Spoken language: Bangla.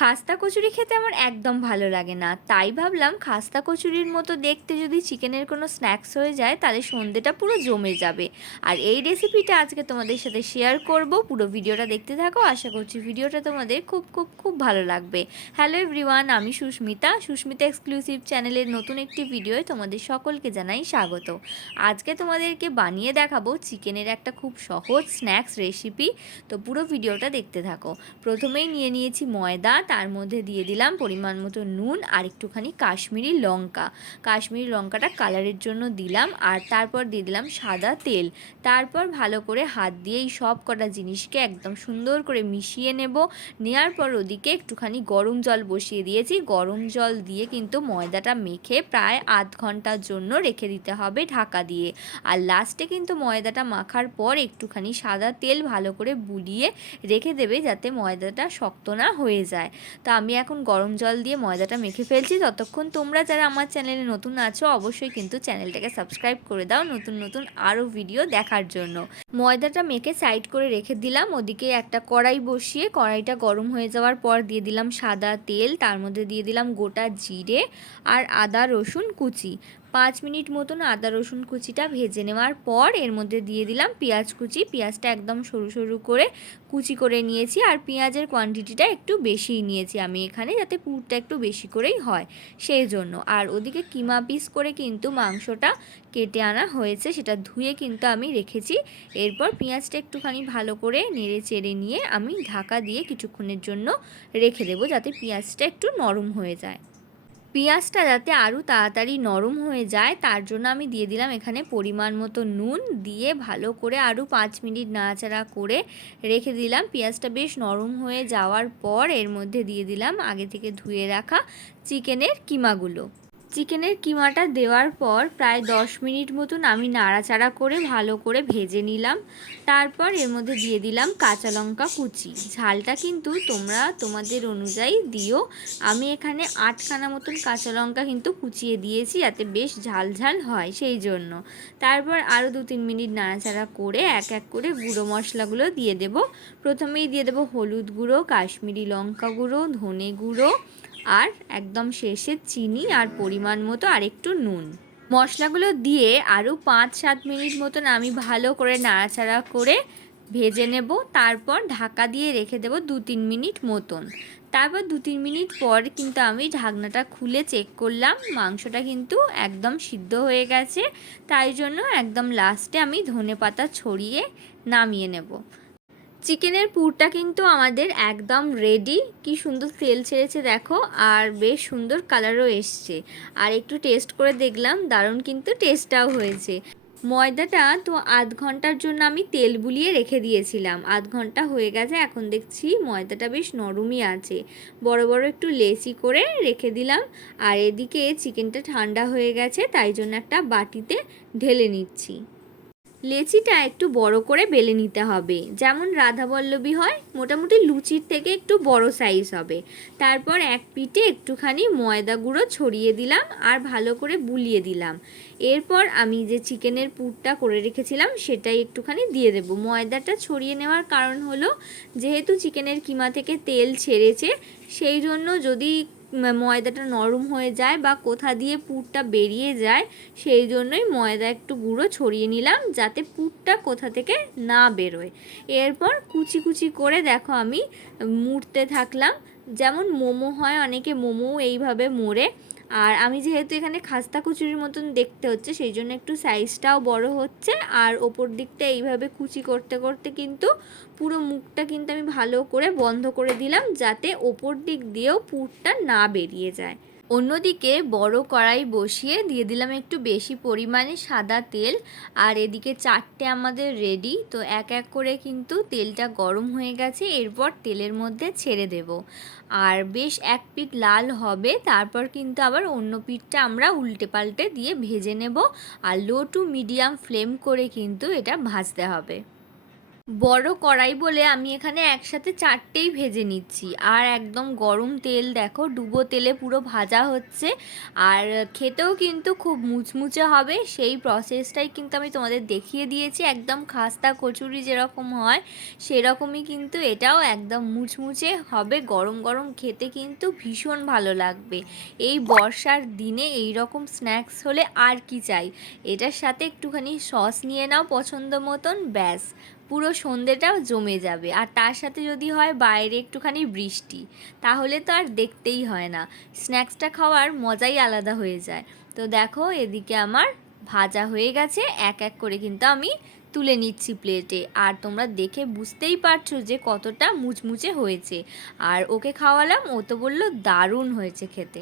খাস্তা কচুরি খেতে আমার একদম ভালো লাগে না। তাই ভাবলাম খাস্তা কচুরির মতো দেখতে যদি চিকেনের কোনো স্ন্যাক্স হয়ে যায়, তাহলে সন্ধেটা পুরো জমে যাবে। আর এই রেসিপিটা আজকে তোমাদের সাথে শেয়ার করব। পুরো ভিডিওটা দেখতে থাকো। আশা করছি ভিডিওটা তোমাদের খুব খুব খুব ভালো লাগবে। হ্যালো এভরিওয়ান আমি সুস্মিতা। সুস্মিতা এক্সক্লুসিভ চ্যানেলের নতুন একটি ভিডিওয়ে তোমাদের সকলকে জানাই স্বাগত। আজকে তোমাদেরকে বানিয়ে দেখাবো চিকেনের একটা খুব সহজ স্ন্যাক্স রেসিপি। তো পুরো ভিডিওটা দেখতে থাকো। প্রথমেই নিয়ে নিয়েছি ময়দা তার মধ্যে দিয়ে দিলাম পরিমাণ মতো নুন আর একটুখানি কাশ্মীরি লঙ্কা। কাশ্মীরি লঙ্কাটা কালারের জন্য দিলাম আর তারপর দিয়ে দিলাম সাদা তেল। তারপর ভালো করে হাত দিয়ে এই সব কটা জিনিসকে একদম সুন্দর করে মিশিয়ে নেব। নেওয়ার পর ওদিকে একটুখানি গরম জল বসিয়ে দিয়েছি। গরম জল দিয়ে কিন্তু ময়দাটা মেখে প্রায় আধ ঘণ্টার জন্য রেখে দিতে হবে ঢাকা দিয়ে। আর লাস্টে কিন্তু ময়দাটা মাখার পর একটুখানি সাদা তেল ভালো করে বুলিয়ে রেখে দেবে যাতে ময়দাটা শক্ত না হয়ে যায়। তো আমি এখন গরম জল দিয়ে ময়দাটা মেখে ফেলছি। ততক্ষণ তোমরা যারা আমার চ্যানেলে নতুন আছো, অবশ্যই কিন্তু চ্যানেলটাকে সাবস্ক্রাইব করে দাও নতুন নতুন আরও ভিডিও দেখার জন্য। ময়দাটা মেখে সাইড করে রেখে দিলাম। ওদিকে একটা কড়াই বসিয়ে, কড়াইটা গরম হয়ে যাওয়ার পর দিয়ে দিলাম সাদা তেল, তার মধ্যে দিয়ে দিলাম গোটা জিরে আর আদা, রসুন কুচি। পাঁচ মিনিট মতন আদা, রসুন কুচিটা ভেজে নেওয়ার পর এর মধ্যে দিয়ে দিলাম পেঁয়াজ কুচি। পেঁয়াজটা একদম সরু সরু করে কুচি করে নিয়েছি আর পেঁয়াজের কোয়ান্টিটিটা একটু বেশিই নিয়েছি আমি এখানে যাতে পুরটা একটু বেশি করেই হয় সেই জন্য। আর ওদিকে কিমা পিস করে কিন্তু মাংসটা কেটে আনা হয়েছে সেটা ধুয়ে কিন্তু আমি রেখেছি। এরপর পেঁয়াজটা একটুখানি ভালো করে নেড়ে চেড়ে নিয়ে আমি ঢাকা দিয়ে কিছুক্ষণের জন্য রেখে দেবো যাতে পেঁয়াজটা একটু নরম হয়ে যায়। পেঁয়াজটা যাতে আরও তাড়াতাড়ি নরম হয়ে যায়, তার জন্য আমি দিয়ে দিলাম এখানে পরিমাণ মতো নুন দিয়ে ভালো করে আরও পাঁচ মিনিট নাড়াচাড়া করে রেখে দিলাম। পেঁয়াজটা বেশ নরম হয়ে যাওয়ার পর এর মধ্যে দিয়ে দিলাম আগে থেকে ধুয়ে রাখা চিকেনের কিমাগুলো। চিকেনের কিমাটা দেওয়ার পর প্রায় দশ মিনিট মতন আমি নাড়াচাড়া করে ভালো করে ভেজে নিলাম। তারপর এর মধ্যে দিয়ে দিলাম কাঁচা লঙ্কা কুচি। ঝালটা কিন্তু তোমরা তোমাদের অনুযায়ী দিও। আমি এখানে আটখানা মতন কাঁচা লঙ্কা কিন্তু কুচিয়ে দিয়েছি যাতে বেশ ঝাল ঝাল হয় সেই জন্য। তারপর আরও দু তিন মিনিট নাড়াচাড়া করে এক এক করে গুঁড়ো মশলাগুলো দিয়ে দেব। প্রথমেই দিয়ে দেবো হলুদ গুঁড়ো, কাশ্মীরি লঙ্কা গুঁড়ো, ধনে গুঁড়ো আর একদম শেষে চিনি আর পরিমাণ মতো আর একটু নুন। মশলাগুলো দিয়ে আরও পাঁচ সাত মিনিট মতন আমি ভালো করে নাড়াচাড়া করে ভেজে নেব। তারপর ঢাকা দিয়ে রেখে দেব দু তিন মিনিট মতন। তারপর দু তিন মিনিট পর কিন্তু আমি ঢাকনাটা খুলে চেক করলাম। মাংসটা কিন্তু একদম সিদ্ধ হয়ে গেছে। তাই জন্য একদম লাস্টে আমি ধনে পাতা ছড়িয়ে নামিয়ে নেব। চিকেনের পুরটা কিন্তু আমাদের একদম রেডি কি সুন্দর তেল ছেড়েছে দেখো, আর বেশ সুন্দর কালারও এসছে। আর একটু টেস্ট করে দেখলাম, দারুণ কিন্তু টেস্টটাও হয়েছে। ময়দাটা তো আধ ঘণ্টার জন্য আমি তেল বুলিয়ে রেখে দিয়েছিলাম। আধ ঘণ্টা হয়ে গেছে, এখন দেখছি ময়দাটা বেশ নরমই আছে। বড় বড় একটু লেচি করে রেখে দিলাম, আর এদিকে চিকেনটা ঠান্ডা হয়ে গেছে, তাই জন্য একটা বাটিতে ঢেলে নিচ্ছি। লেচিটা একটু বড় করে বেলে নিতে হবে। যেমন রাধাবল্লভী হয়, মোটামুটি লুচির থেকে একটু বড় সাইজ হবে। তারপর এক পিঠে একটুখানি ময়দা গুঁড়ো ছড়িয়ে দিলাম আর ভালো করে বুলিয়ে দিলাম। এরপর আমি যে চিকেনের পুরটা করে রেখেছিলাম, সেটাই একটুখানি দিয়ে দেবো। ময়দাটা ছড়িয়ে নেওয়ার কারণ হলো, যেহেতু চিকেনের কিমা থেকে তেল ছেড়েছে, সেই জন্য যদি ময়দাটা নরম হয়ে যায় বা কোথা দিয়ে পুরটা বেরিয়ে যায়, সেই জন্যই ময়দা একটু গুঁড়ো ছড়িয়ে নিলাম যাতে পুরটা কোথা থেকে না বেরোয়। এরপর কুচি কুচি করে দেখো আমি মুড়তে থাকলাম। যেমন মোমো হয়, অনেকে মোমোও এইভাবে মোড়ে। আর আমি যেহেতু এখানে খাস্তা কুচুরির মতন দেখতে হচ্ছে সেই জন্য একটু সাইজটাও বড় হচ্ছে। আর ওপর দিকটা এইভাবে কুচি করতে করতে কিন্তু পুরো মুখটা কিন্তু আমি ভালো করে বন্ধ করে দিলাম, যাতে ওপর দিক দিয়েও পুরটা না বেরিয়ে যায়। অন্যদিকে বড় কড়াই বসিয়ে দিয়ে দিলাম একটু বেশি পরিমাণে সাদা তেল। আর এদিকে চারটে আমাদের রেডি তো এক এক করে কিন্তু তেলটা গরম হয়ে গেছে, এরপর তেলের মধ্যে ছেড়ে দেব। আর বেশ এক পিঠ লাল হবে, তারপর কিন্তু আবার অন্য পিঠটা আমরা উল্টে পাল্টে দিয়ে ভেজে নেব। আর লো টু মিডিয়াম ফ্লেম করে কিন্তু এটা ভাজতে হবে। বড় কড়াই বলে আমি এখানে একসাথে চারটেই ভেজে নিচ্ছি। আর একদম গরম তেল দেখো, ডুবো তেলে পুরো ভাজা হচ্ছে। আর খেতেও কিন্তু খুব মুচমুচে হবে, সেই প্রসেসটাই কিন্তু আমি তোমাদের দেখিয়ে দিয়েছি। একদম খাস্তা কচুরি যেরকম হয়, সেরকমই কিন্তু এটাও একদম মুচমুচে হবে। গরম গরম খেতে কিন্তু ভীষণ ভালো লাগবে। এই বর্ষার দিনে এই রকম স্ন্যাক্স হলে আর কি চাই? এটার সাথে একটুখানি সস নিয়ে নাও পছন্দ মতন, ব্যাস। পুরো সন্ধেটাও জমে যাবে। আর তার সাথে যদি হয় বাইরে একটুখানি বৃষ্টি, তাহলে তো আর দেখতেই হয় না। স্ন্যাক্সটা খাওয়ার মজাই আলাদা হয়ে যায়। তো দেখো, এদিকে আমার ভাজা হয়ে গেছে। এক এক করে কিন্তু আমি তুলে নিচ্ছি প্লেটে। আর তোমরা দেখে বুঝতেই পারছ যে কতটা মুচমুচে হয়েছে। আর ওকে খাওয়ালাম, ও তো বলল দারুণ হয়েছে খেতে।